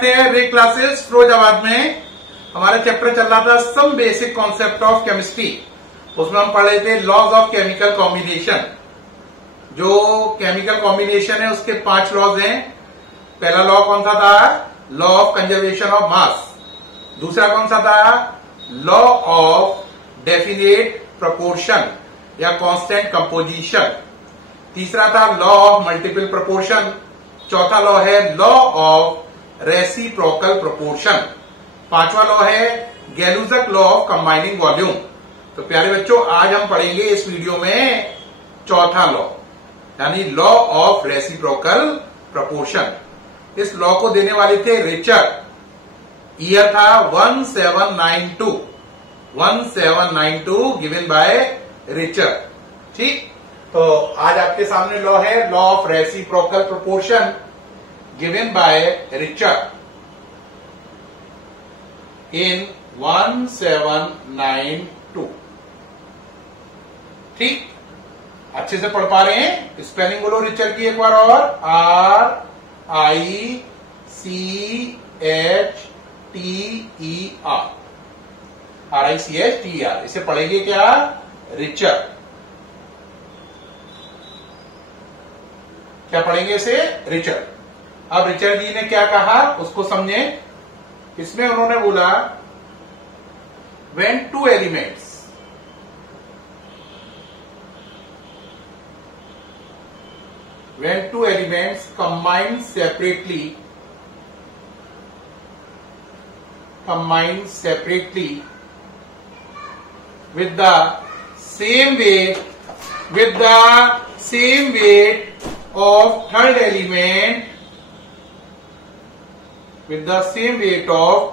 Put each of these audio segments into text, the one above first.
स्वागत है रे क्लासेस फिरोजाबाद में। हमारा चैप्टर चल रहा था some basic concept of chemistry. उसमें हम पढ़ रहे थे लॉज ऑफ केमिकल कॉम्बिनेशन। जो केमिकल कॉम्बिनेशन है उसके 5 लॉज हैं। पहला लॉ कौन सा था? Law of conservation of mass. दूसरा कौन सा था? लॉ ऑफ डेफिनेट प्रोपोर्शन या कांस्टेंट कंपोजिशन। तीसरा था लॉ ऑफ मल्टीपल प्रोपोर्शन। चौथा लॉ है लॉ ऑफ रेसिप्रोकल प्रोपोर्शन। पांचवा लॉ है गैलुजक लॉ ऑफ कंबाइनिंग वॉल्यूम। तो प्यारे बच्चों, आज हम पढ़ेंगे इस वीडियो में चौथा लॉ, यानी लॉ ऑफ रेसिप्रोकल प्रोपोर्शन। इस लॉ को देने वाले थे रिचर। ईयर था 1792 गिवन बाय रिचर। ठीक, तो आज आपके सामने लॉ है law of reciprocal proportion given by Richter in 1792। ठीक, अच्छे से पढ़ पा रहे हैं? स्पेलिंग बोलो रिचर की एक बार और। RICHTER। इसे पढ़ेंगे क्या? रिचर। क्या पढ़ेंगे इसे? रिचर। अब रिचर जी ने क्या कहा उसको समझे। इसमें उन्होंने बोला when two elements combine separately with the same weight of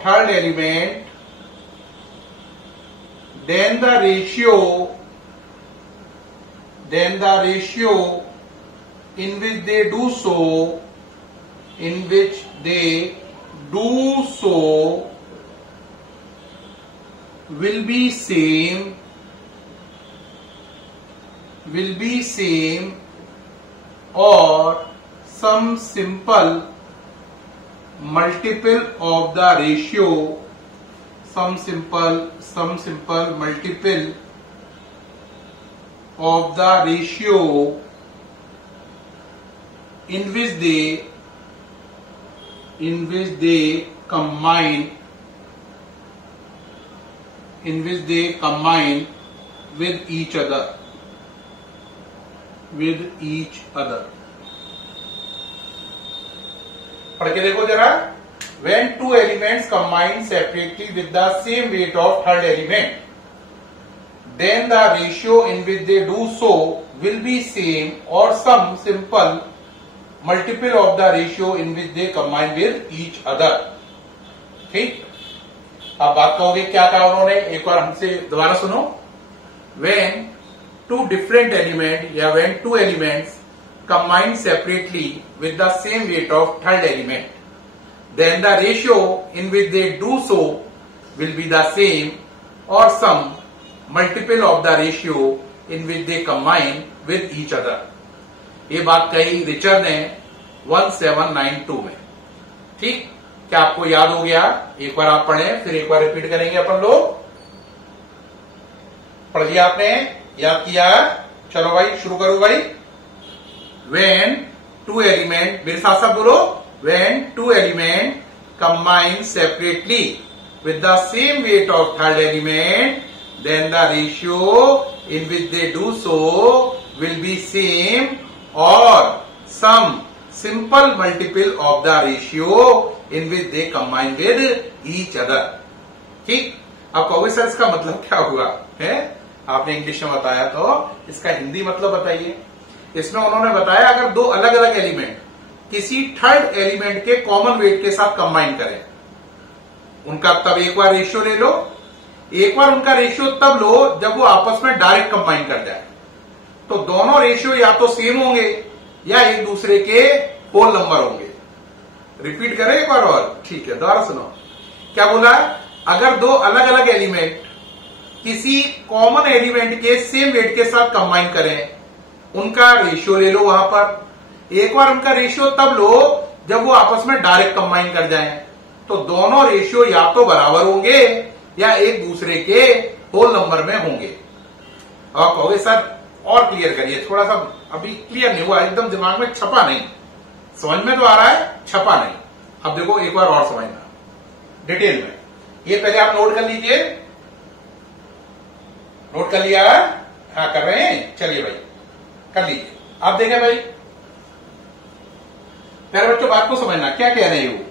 third element, then the ratio in which they do so will be same or some simple multiple of the ratio, some simple multiple of the ratio in which they combine with each other. पढ़ के देखो जरा। When two elements combine separately with the same weight of third element, then the ratio in which they do so will be same or some simple multiple of the ratio in which they combine with each other. ठीक, अब बात कहोगे क्या कहा उन्होंने, एक बार हमसे दोबारा सुनो। When two elements combine separately with the same weight of third element, then the ratio in which they do so will be the same or some multiple of the ratio in which they combine with each other. ये बात कही richer ने 1792 में। ठीक, क्या आपको याद हो गया? एक बार आप पढ़ें, फिर एक बार रिपीट करेंगे अपन लोग। पढ़ लिया आपने? याद किया? चलो भाई शुरू करो भाई। When two element, मेरे साथ साथ बोलो। When two element combine separately with the same weight of third element, then the ratio in which they do so will be same or some simple multiple of the ratio in which they combine with each other. ठीक, अब कहोगे sir इसका मतलब क्या हुआ है? आपने English में बताया, तो इसका हिंदी मतलब बताइए। इसमें उन्होंने बताया अगर दो अलग अलग एलिमेंट किसी थर्ड एलिमेंट के कॉमन वेट के साथ कंबाइन करें, उनका तब एक बार रेशियो ले लो। एक बार उनका रेशियो तब लो जब वो आपस में डायरेक्ट कंबाइन कर जाए। तो दोनों रेशियो या तो सेम होंगे या एक दूसरे के होल नंबर होंगे। रिपीट करें एक बार और। ठीक है, दोबारा सुनो। क्या बोला? अगर दो अलग अलग एलिमेंट किसी कॉमन एलिमेंट के सेम वेट के साथ कंबाइन करें, उनका रेशियो ले लो वहां पर। एक बार उनका रेशियो तब लो जब वो आपस में डायरेक्ट कंबाइन कर जाएं। तो दोनों रेशियो या तो बराबर होंगे या एक दूसरे के होल नंबर में होंगे। और कहोगे सर और क्लियर करिए, थोड़ा सा अभी क्लियर नहीं हुआ, एकदम दिमाग में छपा नहीं, समझ में तो आ रहा है, छपा नहीं। अब देखो एक बार और समझना डिटेल में। ये पहले आप नोट कर लीजिए, नोट कर लिया? हाँ कर रहे हैं, चलिए भाई कर लीजिए। आप देखें भाई, प्यारे बच्चों बात को समझना, क्या कह रहे हैं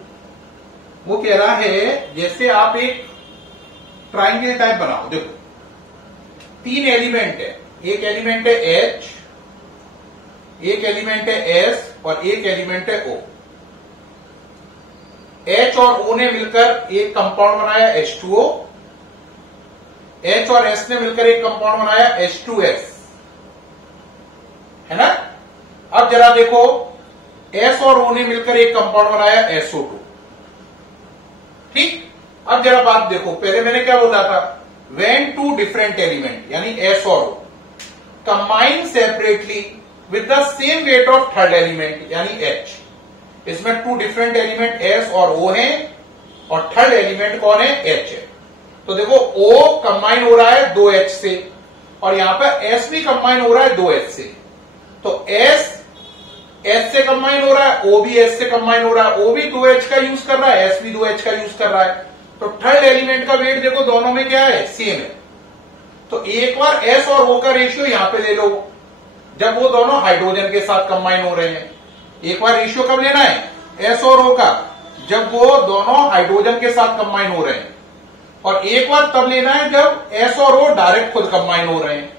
वो कह रहा है जैसे आप एक ट्राइंगल टाइप बनाओ। देखो 3 एलिमेंट है, एक एलिमेंट है H, एक एलिमेंट है S और एक एलिमेंट है O। H और O ने मिलकर एक कंपाउंड बनाया H2O, H और S ने मिलकर एक कंपाउंड बनाया H2S, है ना। अब जरा देखो S और O ने मिलकर एक कंपाउंड बनाया SO2। ठीक, अब जरा बात देखो, पहले मैंने क्या बोला था, when two different element यानी S और O combine separately with the same weight of third element यानी H। इसमें 2 डिफरेंट एलिमेंट S और O हैं और थर्ड एलिमेंट कौन है, H है। तो देखो O कंबाइन हो रहा है 2H से और यहां पर S भी कंबाइन हो रहा है 2H से। तो S से कंबाइन हो रहा है, O भी S से कंबाइन हो रहा है, O भी 2H का यूज कर रहा है, S भी 2H का यूज कर रहा है। तो थर्ड एलिमेंट का वेट देखो दोनों में क्या है, सेम है। तो एक बार S और O का रेशियो यहां पे ले लो जब वो दोनों हाइड्रोजन के साथ कंबाइन हो रहे हैं। एक बार रेशियो कब लेना है, S और O का, जब वो दोनों हाइड्रोजन के साथ कंबाइन हो रहे हैं। और एक बार तब लेना है जब S और O डायरेक्ट खुद कंबाइन हो रहे हैं।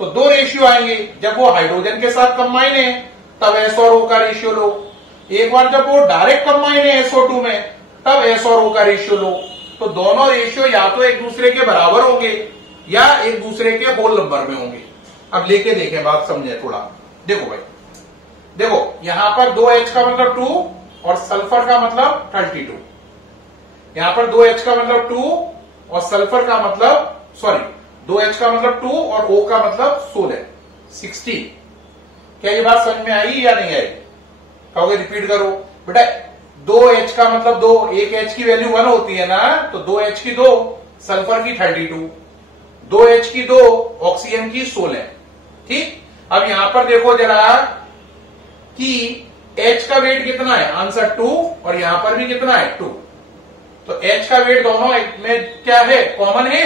तो 2 रेशियो आएंगे, जब वो हाइड्रोजन के साथ कंबाइन है तब S और O का रेशियो लो, एक बार जब वो डायरेक्ट कंबाइन है SO2 में तब S और O का रेशियो लो। तो दोनों रेशियो या तो एक दूसरे के बराबर होंगे या एक दूसरे के होल नंबर में होंगे। अब लेके देखें, बात समझे थोड़ा। देखो भाई, देखो यहां पर 2H का मतलब 2 और सल्फर का मतलब 32। यहां पर 2H का मतलब 2 और सल्फर का मतलब 2H का मतलब 2 और O का मतलब 16। क्या ये बात समझ में आई या नहीं आई? कहोगे रिपीट करो बेटा, 2H का मतलब 2, एक H की वैल्यू 1 होती है ना, तो 2H की 2, सल्फर की 32, 2H की 2, ऑक्सीजन की 16। ठीक, अब यहां पर देखो जरा कि H का वेट कितना है, आंसर 2 और यहां पर भी कितना है 2। तो H का वेट दोनों में क्या है, कॉमन है।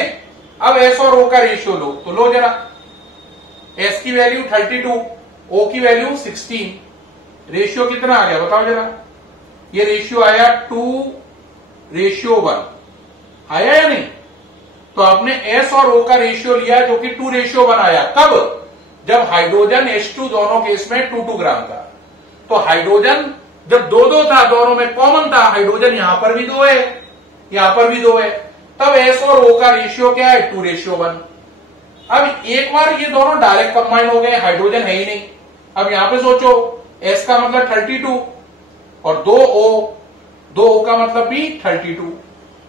अब S और O का रेशियो लो, तो लो जरा, S की वैल्यू 32, O की वैल्यू 16, रेशियो कितना आ गया बताओ जरा। ये रेशियो आया 2:1, आया या नहीं? तो आपने S और O का रेशियो लिया जो कि 2:1 आया। कब? जब हाइड्रोजन H2 दोनों केस में 2 ग्राम था। तो हाइड्रोजन जब 2 था, दोनों में कॉमन था, हाइड्रोजन यहां पर भी 2 है, यहां पर भी 2 है, तब S और O का रेशियो क्या है, 2:1। अब एक बार ये दोनों डायरेक्ट कंबाइन हो गए, हाइड्रोजन है ही नहीं। अब यहां पे सोचो, S का मतलब 32 और 2O का मतलब भी 32।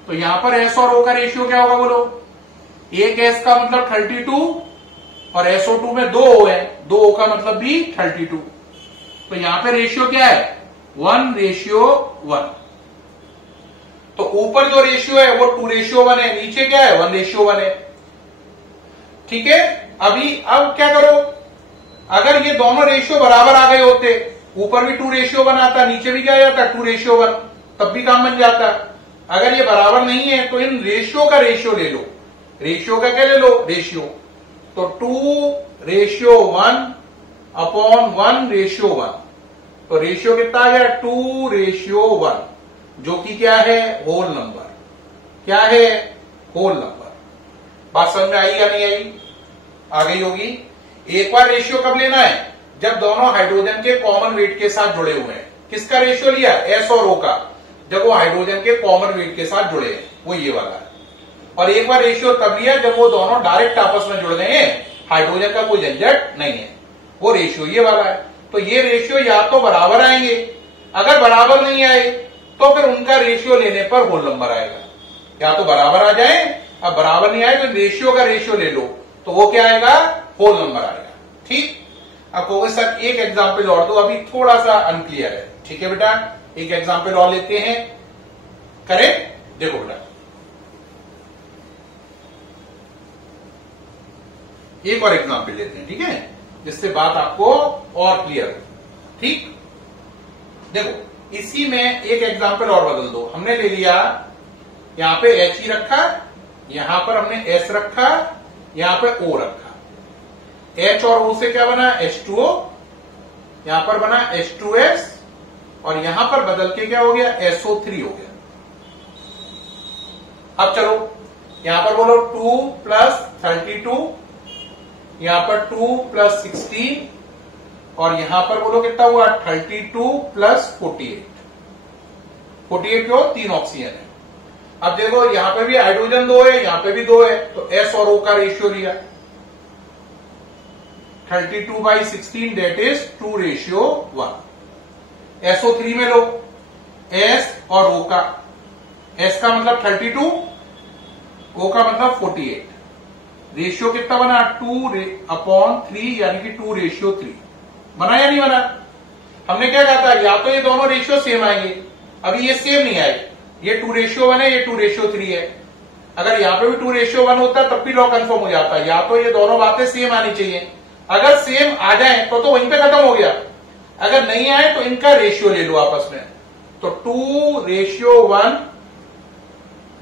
तो यहां पर S और O का रेशियो क्या होगा बोलो? एक S का मतलब 32 और SO2 में 2O है, 2O का मतलब भी 32। तो यहां पे रेशियो क्या है, 1:1। तो ऊपर जो रेशियो है वो 2:1 है, नीचे क्या है 1:1 है। ठीक है, अब क्या करो, अगर ये दोनों रेशियो बराबर आ गए होते, ऊपर भी 2:1 आता, नीचे भी क्या आ जाता 2:1, तब भी काम बन जाता। अगर ये बराबर नहीं है तो इन रेशियो का रेशियो ले लो। रेशियो का क्या ले लो, रेशियो। तो 2:1 अपॉन 1:1, तो रेशियो कितना आ गया 2:1, जो कि क्या है, होल नंबर। क्या है, होल नंबर। बात समझ में आई या नहीं आई? आ गई होगी। एक बार रेशियो कब लेना है, जब दोनों हाइड्रोजन के कॉमन वेट के साथ जुड़े हुए हैं। किसका रेशियो लिया, S और O का, जब वो हाइड्रोजन के कॉमन वेट के साथ जुड़े हैं, वो ये वाला है। और एक बार रेशियो तब लिया जब वो दोनों डायरेक्ट आपस में जुड़ गए हैं, हाइड्रोजन का कोई झंझट नहीं है, वो रेशियो ये वाला है। तो ये रेशियो या तो बराबर आएंगे, अगर बराबर नहीं आए तो फिर उनका रेशियो लेने पर होल नंबर आएगा। या तो बराबर आ जाए, अब बराबर नहीं आए तो रेशियो का रेशियो ले लो, तो वो क्या आएगा, होल नंबर आएगा। ठीक, अब कहोगे सर एक एग्जाम्पल और दो, अभी थोड़ा सा अनक्लियर है। ठीक है बेटा, एक एग्जाम्पल और लेते हैं। करेक्ट? देखो बेटा, एक और एग्जाम्पल लेते हैं, ठीक है, जिससे बात आपको और क्लियर हो। ठीक, देखो इसी में एक एग्जाम्पल और बदल दो। हमने ले लिया, यहां पे H ही रखा, यहां पर हमने S रखा, यहां पे O रखा। H और O से क्या बना? H2O, यहां पर बना H2S, और यहां पर बदल के क्या हो गया? SO3 हो गया। अब चलो यहां पर बोलो 2 प्लस 32, यहां पर 2 प्लस 16, और यहां पर बोलो कितना हुआ? 32 प्लस 48। 48 क्यों? 3 ऑक्सीजन है। अब देखो यहां पे भी हाइड्रोजन 2 है, यहां पे भी 2 है, तो S और O का रेशियो लिया 32/16, डेट इज 2:1। SO3 में लो S और O का, S का मतलब 32, O का मतलब 48, रेशियो कितना बना? 2/3, यानी कि 2:3 बना या नहीं बना? हमने क्या कहा था? या तो ये दोनों रेशियो सेम आएंगे, अभी ये सेम नहीं आए, ये 2:1 है, ये 2:3 है। अगर यहां पे भी 2:1 होता तब भी लॉ कंफर्म हो जाता। या तो ये दोनों बातें सेम आनी चाहिए, अगर सेम आ जाए तो वहीं पे खत्म हो गया, अगर नहीं आए तो इनका रेशियो ले लो आपस में। तो 2:1,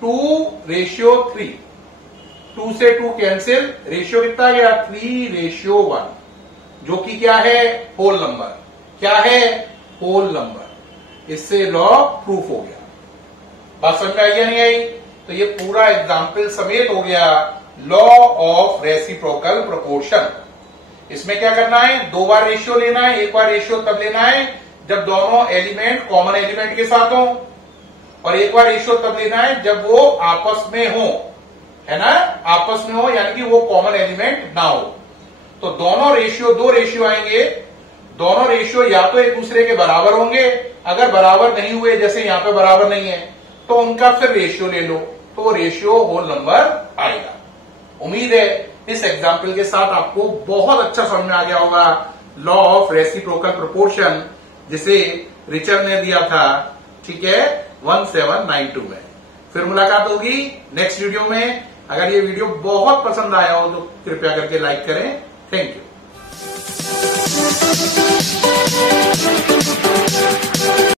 2:3, 2 से 2 कैंसिल, रेशियो कितना आ गया? 3:1, जो कि क्या है? Whole number. क्या है? Whole number. इससे लॉ प्रूफ हो गया। बात समझ में आई या नहीं आई? तो ये पूरा एग्जाम्पल समेत हो गया लॉ ऑफ रेसिप्रोकल प्रोपोर्शन। इसमें क्या करना है? 2 बार रेशियो लेना है। एक बार रेशियो तब लेना है जब दोनों एलिमेंट कॉमन एलिमेंट के साथ हो, और एक बार रेशियो तब लेना है जब वो आपस में हो, है ना, आपस में हो, यानी कि वो कॉमन एलिमेंट ना हो। तो दोनों रेशियो, 2 रेशियो आएंगे, दोनों रेशियो या तो एक दूसरे के बराबर होंगे, अगर बराबर नहीं हुए, जैसे यहां पे बराबर नहीं है, तो उनका फिर रेशियो ले लो, तो रेशियो होल नंबर आएगा। उम्मीद है इस एग्जाम्पल के साथ आपको बहुत अच्छा समझ में आ गया होगा लॉ ऑफ रेसिप्रोकल प्रोपोर्शन, जिसे रिचर ने दिया था, ठीक है, 1792 में। फिर मुलाकात होगी नेक्स्ट वीडियो में। अगर ये वीडियो बहुत पसंद आया हो तो कृपया करके लाइक करें। Thank you.